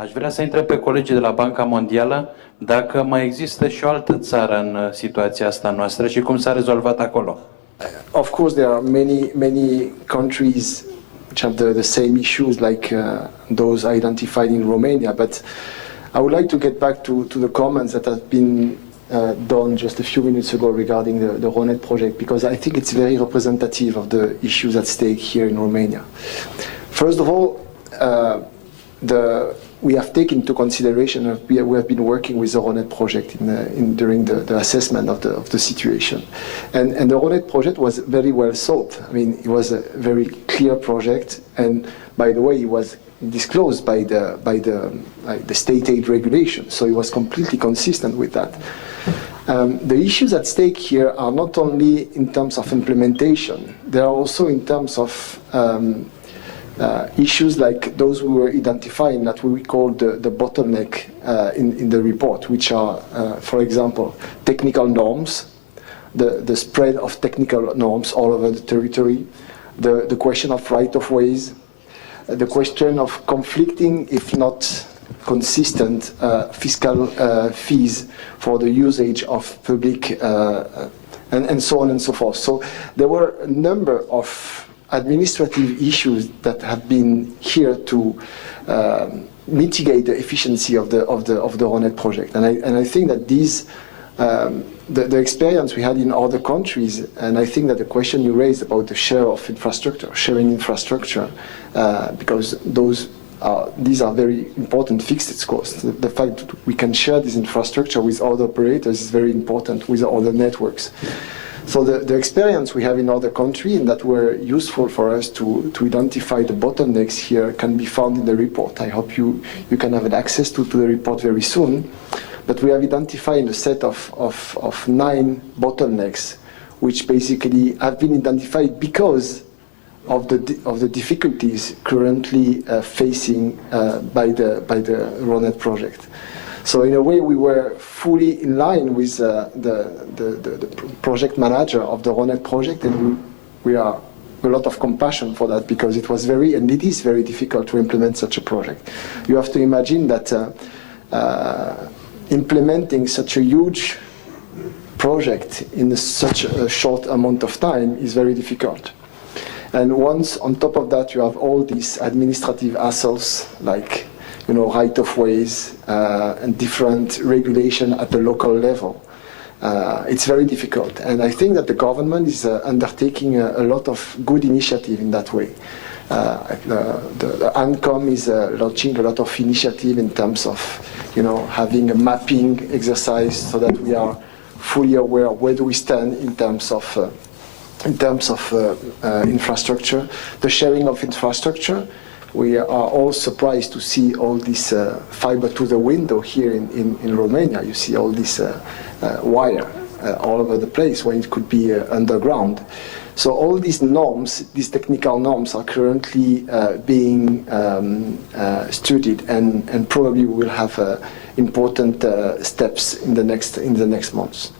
Aș vrea să întreb pe colegii de la Banca Mondială dacă mai există și o altă țară în situația asta noastră și cum s-a rezolvat acolo. Of course, there are many countries which have the same issues like those identified in Romania, but I would like to get back to the comments that have been done just a few minutes ago regarding the RoNET project, because I think it's very representative of the issues at stake here in Romania. First of all, we have taken into consideration, we have been working with the RoNET project during the assessment of the situation. And the RoNET project was very well thought. I mean, it was a very clear project, and by the way, it was disclosed by the state aid regulation, so it was completely consistent with that. The issues at stake here are not only in terms of implementation, they are also in terms of issues like those we were identifying that we call the bottleneck in the report, which are, for example, technical norms, the spread of technical norms all over the territory, the question of right-of-ways, the question of conflicting, if not consistent, fiscal fees for the usage of public, and so on and so forth. So there were a number of administrative issues that have been here to mitigate the efficiency of the RoNET project, and I think that these the experience we had in other countries, and I think that the question you raised about the share of infrastructure, sharing infrastructure, because these are very important fixed costs. The fact that we can share this infrastructure with other operators is very important with other networks. So the experience we have in other countries and that were useful for us to identify the bottlenecks here can be found in the report. I hope you can have access to the report very soon. But we have identified a set of 9 bottlenecks, which basically have been identified because of the difficulties currently facing by the RoNET project. So in a way, we were fully in line with the project manager of the RoNET project, and we are a lot of compassion for that, because it was and it is very difficult to implement such a project. You have to imagine that implementing such a huge project in such a short amount of time is very difficult. And once on top of that you have all these administrative hassles like right-of-ways and different regulation at the local level, it's very difficult. And I think that the government is undertaking a lot of good initiative in that way. The ANCOM is launching a lot of initiative in terms of having a mapping exercise so that we are fully aware of where do we stand in terms of infrastructure, the sharing of infrastructure. We are all surprised to see all this fiber to the window here in Romania. You see all this wire all over the place when it could be underground. So all these norms, these technical norms, are currently being studied, and probably we will have important steps in the next months.